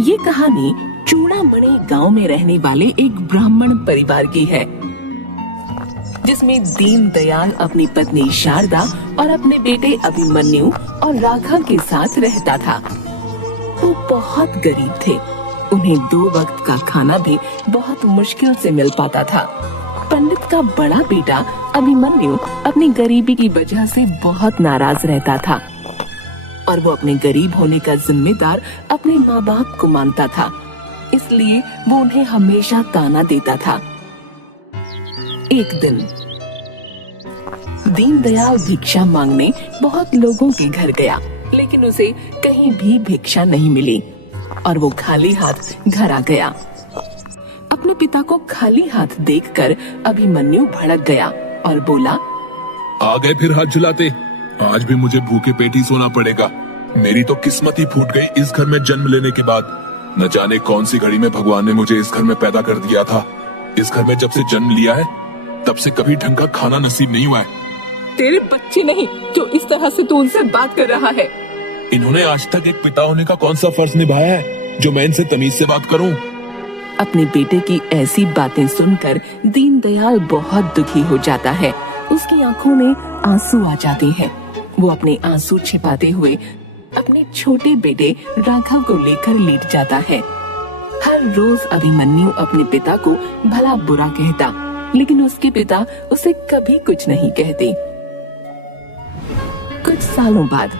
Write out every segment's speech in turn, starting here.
ये कहानी चूड़ामणि गांव में रहने वाले एक ब्राह्मण परिवार की है, जिसमें दीनदयाल अपनी पत्नी शारदा और अपने बेटे अभिमन्यु और राघव के साथ रहता था। वो बहुत गरीब थे। उन्हें 2 वक्त का खाना भी बहुत मुश्किल से मिल पाता था। पंडित का बड़ा बेटा अभिमन्यु अपनी गरीबी की वजह से बहुत नाराज रहता था और वो अपने गरीब होने का जिम्मेदार अपने माँ बाप को मानता था, इसलिए वो उन्हें हमेशा ताना देता था। एक दिन दीनदयाल भिक्षा मांगने बहुत लोगों के घर गया, लेकिन उसे कहीं भी भिक्षा नहीं मिली और वो खाली हाथ घर आ गया। अपने पिता को खाली हाथ देखकर अभिमन्यु भड़क गया और बोला, आ गए फिर हाथ झुलाते। आज भी मुझे भूखे पेट ही सोना पड़ेगा। मेरी तो किस्मत ही फूट गई इस घर में जन्म लेने के बाद। न जाने कौन सी घड़ी में भगवान ने मुझे इस घर में पैदा कर दिया था। इस घर में जब से जन्म लिया है तब से कभी ढंग का खाना नसीब नहीं हुआ है। तेरे बच्चे नहीं जो इस तरह से तू उनसे बात कर रहा है। इन्होंने आज तक एक पिता होने का कौन सा फर्ज निभाया है जो मैं इनसे तमीज से बात करूं? अपने बेटे की ऐसी बातें सुनकर दीनदयाल बहुत दुखी हो जाता है। उसकी आंखों में आंसू आ जाते हैं। वो अपने आंसू छिपाते हुए अपने छोटे बेटे राघव को लेकर लेट जाता है। हर रोज अभिमन्यु अपने पिता को भला बुरा कहता, लेकिन उसके पिता उसे कभी कुछ नहीं कहते। कुछ सालों बाद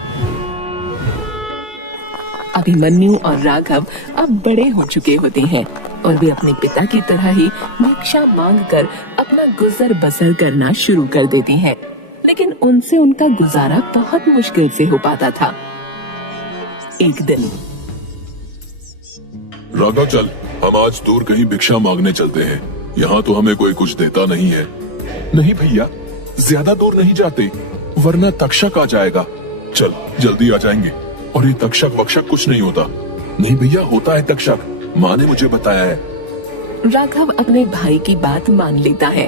अभिमन्यु और राघव अब बड़े हो चुके होते हैं और वे अपने पिता की तरह ही भिक्षा मांगकर अपना गुजर बसर करना शुरू कर देते हैं, लेकिन उनसे उनका गुजारा बहुत मुश्किल से हो पाता था। एक दिन, राघव चल, हम आज दूर कहीं भिक्षा मांगने चलते हैं। यहाँ तो हमें कोई कुछ देता नहीं है। नहीं भैया, ज्यादा दूर नहीं जाते वरना तक्षक आ जाएगा। चल जल्दी आ जाएंगे। और ये तक्षक वक्षक कुछ नहीं होता। नहीं भैया, होता है तक्षक, माँ ने मुझे बताया है। राघव अपने भाई की बात मान लेता है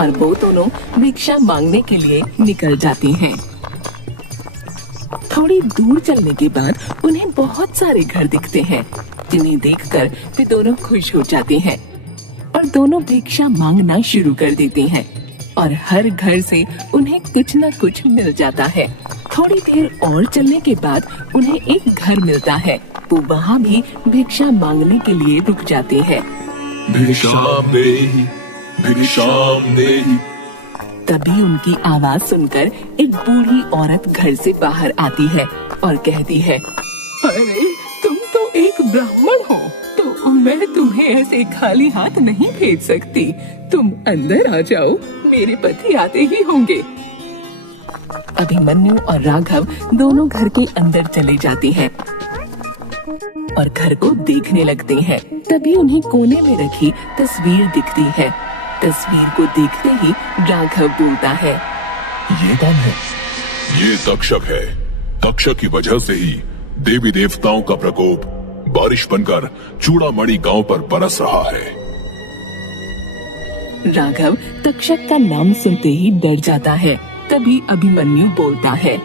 और वो दोनों भिक्षा मांगने के लिए निकल जाते हैं। थोड़ी दूर चलने के बाद उन्हें बहुत सारे घर दिखते हैं, जिन्हें देखकर वे दोनों खुश हो जाते हैं और दोनों भिक्षा मांगना शुरू कर देते हैं और हर घर से उन्हें कुछ न कुछ मिल जाता है। थोड़ी देर और चलने के बाद उन्हें एक घर मिलता है। वो वहाँ भी भिक्षा मांगने के लिए रुक जाते हैं। भिक्षाम देहि, भिक्षाम देहि। तभी उनकी आवाज सुनकर एक बूढ़ी औरत घर से बाहर आती है और कहती है, अरे तुम तो एक ब्राह्मण हो, तो मैं तुम्हें ऐसे खाली हाथ नहीं भेज सकती। तुम अंदर आ जाओ, मेरे पति आते ही होंगे। अभिमन्यु और राघव दोनों घर के अंदर चले जाते हैं और घर को देखने लगते हैं। तभी उन्हें कोने में रखी तस्वीर दिखती है। तस्वीर को देखते ही राघव बोलता है, ये कौन है? ये तक्षक है। तक्षक की वजह से ही देवी देवताओं का प्रकोप बारिश बनकर चूड़ामणि गांव पर बरस रहा है। राघव तक्षक का नाम सुनते ही डर जाता है। तभी अभिमन्यु बोलता है,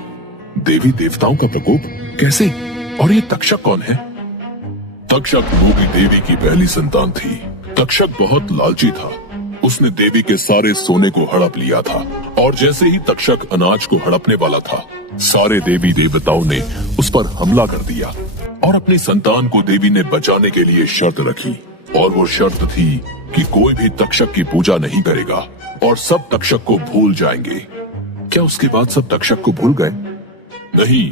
देवी देवताओं का प्रकोप कैसे? और ये तक्षक कौन है? तक्षक मोगी देवी की पहली संतान थी। तक्षक बहुत लालची था। उसने देवी के सारे सोने को हड़प लिया था और जैसे ही तक्षक अनाज को हड़पने वाला था, सारे देवी देवताओं ने उस पर हमला कर दिया और अपनी संतान को देवी ने बचाने के लिए शर्त रखी। और वो शर्त थी कि कोई भी तक्षक की पूजा नहीं करेगा और सब तक्षक को भूल जाएंगे। क्या उसके बाद सब तक्षक को भूल गए? नहीं,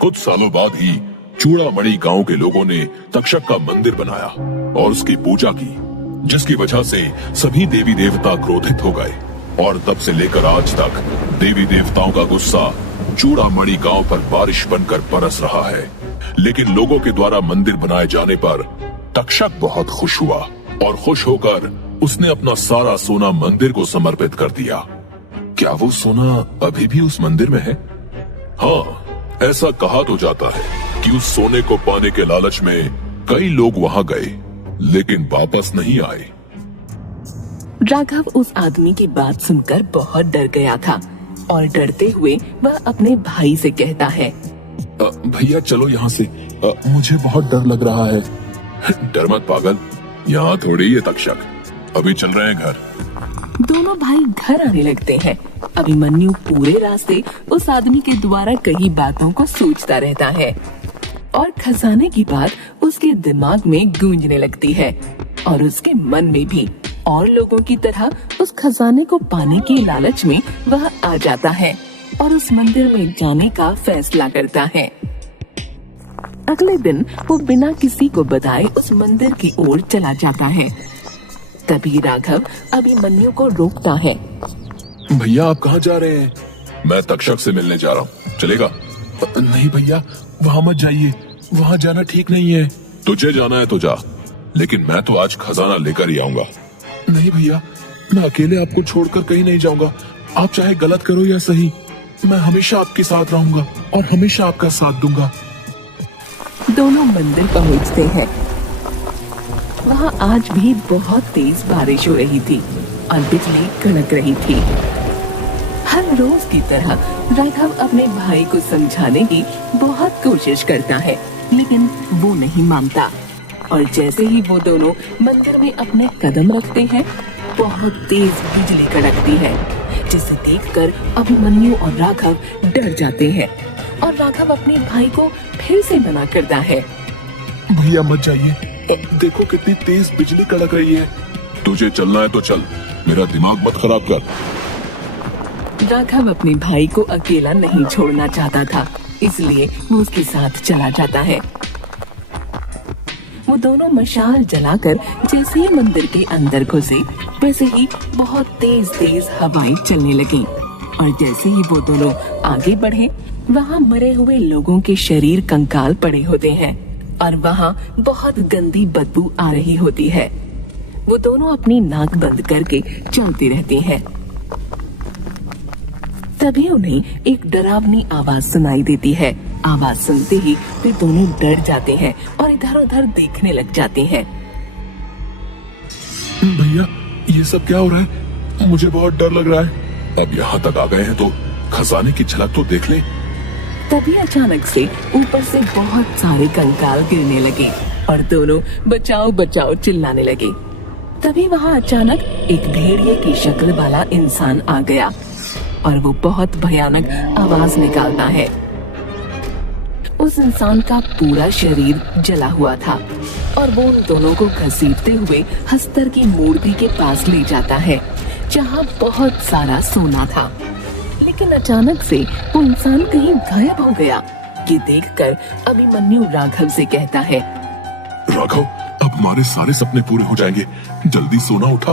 कुछ सालों बाद ही चूड़ामणि गांव के लोगों ने तक्षक का मंदिर बनाया और उसकी पूजा की, जिसकी वजह से सभी देवी देवता क्रोधित हो गए। और तब से लेकर आज तक देवी देवताओं का गुस्सा चूड़ामणि गांव पर बारिश बनकर बरस रहा है। लेकिन लोगों के द्वारा मंदिर बनाए जाने पर तक्षक बहुत खुश हुआ और खुश होकर उसने अपना सारा सोना मंदिर को समर्पित कर दिया। क्या वो सोना अभी भी उस मंदिर में है? हाँ, ऐसा कहा तो जाता है कि उस सोने को पाने के लालच में कई लोग वहां गए, लेकिन वापस नहीं आए। राघव उस आदमी की बात सुनकर बहुत डर गया था और डरते हुए वह अपने भाई से कहता है, भैया चलो यहाँ से, मुझे बहुत डर लग रहा है। डर मत पागल, यहाँ थोड़ी है तक्षक, अभी चल रहे हैं घर। दोनों भाई घर आने लगते हैं। अभिमन्यु पूरे रास्ते उस आदमी के द्वारा कही बातों को सोचता रहता है और खजाने की बात उसके दिमाग में गूंजने लगती है और उसके मन में भी और लोगों की तरह उस खजाने को पाने के लालच में वह आ जाता है और उस मंदिर में जाने का फैसला करता है। अगले दिन वो बिना किसी को बताए उस मंदिर की ओर चला जाता है। तभी राघव अभिमन्यु को रोकता है। भैया आप कहाँ जा रहे हैं? मैं तक्षक से मिलने जा रहा हूँ, चलेगा? नहीं भैया, वहाँ मत जाइए, वहाँ जाना ठीक नहीं है। तुझे जाना है तो जा, लेकिन मैं तो आज खजाना लेकर ही आऊंगा। नहीं भैया, मैं अकेले आपको छोड़कर कहीं नहीं जाऊंगा। आप चाहे गलत करो या सही, मैं हमेशा आपके साथ रहूंगा और हमेशा आपका साथ दूंगा। दोनों मंदिर पहुंचते हैं। वहाँ आज भी बहुत तेज बारिश हो रही थी और बिजली कड़क रही थी। हर रोज की तरह राघव अपने भाई को समझाने की बहुत कोशिश करता है, लेकिन वो नहीं मानता। और जैसे ही वो दोनों मंदिर में अपने कदम रखते हैं, बहुत तेज बिजली कड़कती है, जिसे देखकर अभिमन्यु और राघव डर जाते हैं और राघव अपने भाई को फिर से मना करता है। भैया मत जाइए, देखो कितनी तेज बिजली कड़क रही है। तुझे चलना है तो चल, मेरा दिमाग मत खराब कर। राघव अपने भाई को अकेला नहीं छोड़ना चाहता था, इसलिए वो उसके साथ चला जाता है। वो दोनों मशाल जलाकर जैसे ही मंदिर के अंदर घुसे, वैसे ही बहुत तेज तेज हवाएं चलने लगी और जैसे ही वो दोनों आगे बढ़े, वहाँ मरे हुए लोगों के शरीर कंकाल पड़े होते हैं और वहाँ बहुत गंदी बदबू आ रही होती है। वो दोनों अपनी नाक बंद करके चलते रहते हैं। तभी उन्हें एक डरावनी आवाज सुनाई देती है। आवाज सुनते ही वे दोनों डर जाते हैं और इधर उधर देखने लग जाते हैं। भैया ये सब क्या हो रहा है? मुझे बहुत डर लग रहा है। अब यहाँ तक आ गए हैं तो खजाने की झलक तो देख लें। तभी अचानक से ऊपर से बहुत सारे कंकाल गिरने लगे और दोनों बचाओ बचाओ चिल्लाने लगे। तभी वहाँ अचानक एक भेड़िए की शक्ल वाला इंसान आ गया और वो बहुत भयानक आवाज निकालता है। उस इंसान का पूरा शरीर जला हुआ था और वो उन दोनों को घसीटते हुए हस्तर की मूर्ति के पास ले जाता है, जहाँ बहुत सारा सोना था। लेकिन अचानक से वो इंसान कहीं गायब हो गया। ये देखकर अभिमन्यु राघव से कहता है, राघव अब हमारे सारे सपने पूरे हो जाएंगे, जल्दी सोना उठा।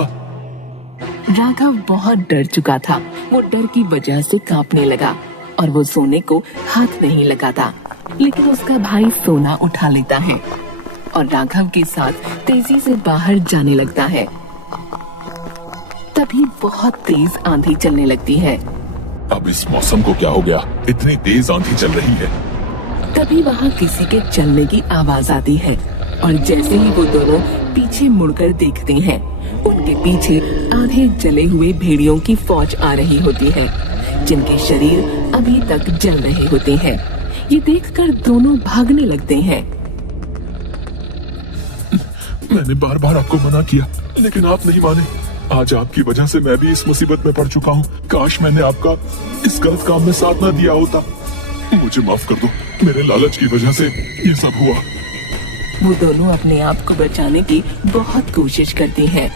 राघव बहुत डर चुका था। वो डर की वजह से कांपने लगा और वो सोने को हाथ नहीं लगाता, लेकिन उसका भाई सोना उठा लेता है और राघव के साथ तेजी से बाहर जाने लगता है। तभी बहुत तेज आंधी चलने लगती है। अब इस मौसम को क्या हो गया? इतनी तेज आंधी चल रही है। तभी वहाँ किसी के चलने की आवाज आती है और जैसे ही वो दोनों पीछे मुड़कर देखते हैं, उनके पीछे आधे जले हुए भेड़ियों की फौज आ रही होती है, जिनके शरीर अभी तक जल रहे होते हैं। ये देखकर दोनों भागने लगते हैं। मैंने बार बार आपको मना किया, लेकिन आप नहीं माने। आज आपकी वजह से मैं भी इस मुसीबत में पड़ चुका हूँ। काश मैंने आपका इस गलत काम में साथ न दिया होता। मुझे माफ कर दो, मेरे लालच की वजह से ये सब हुआ। वो दोनों अपने आप को बचाने की बहुत कोशिश करते हैं,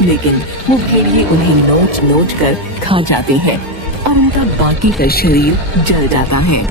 लेकिन वो भेड़िए उन्हें नोच नोच कर खा जाते हैं और उनका बाकी का शरीर जल जाता है।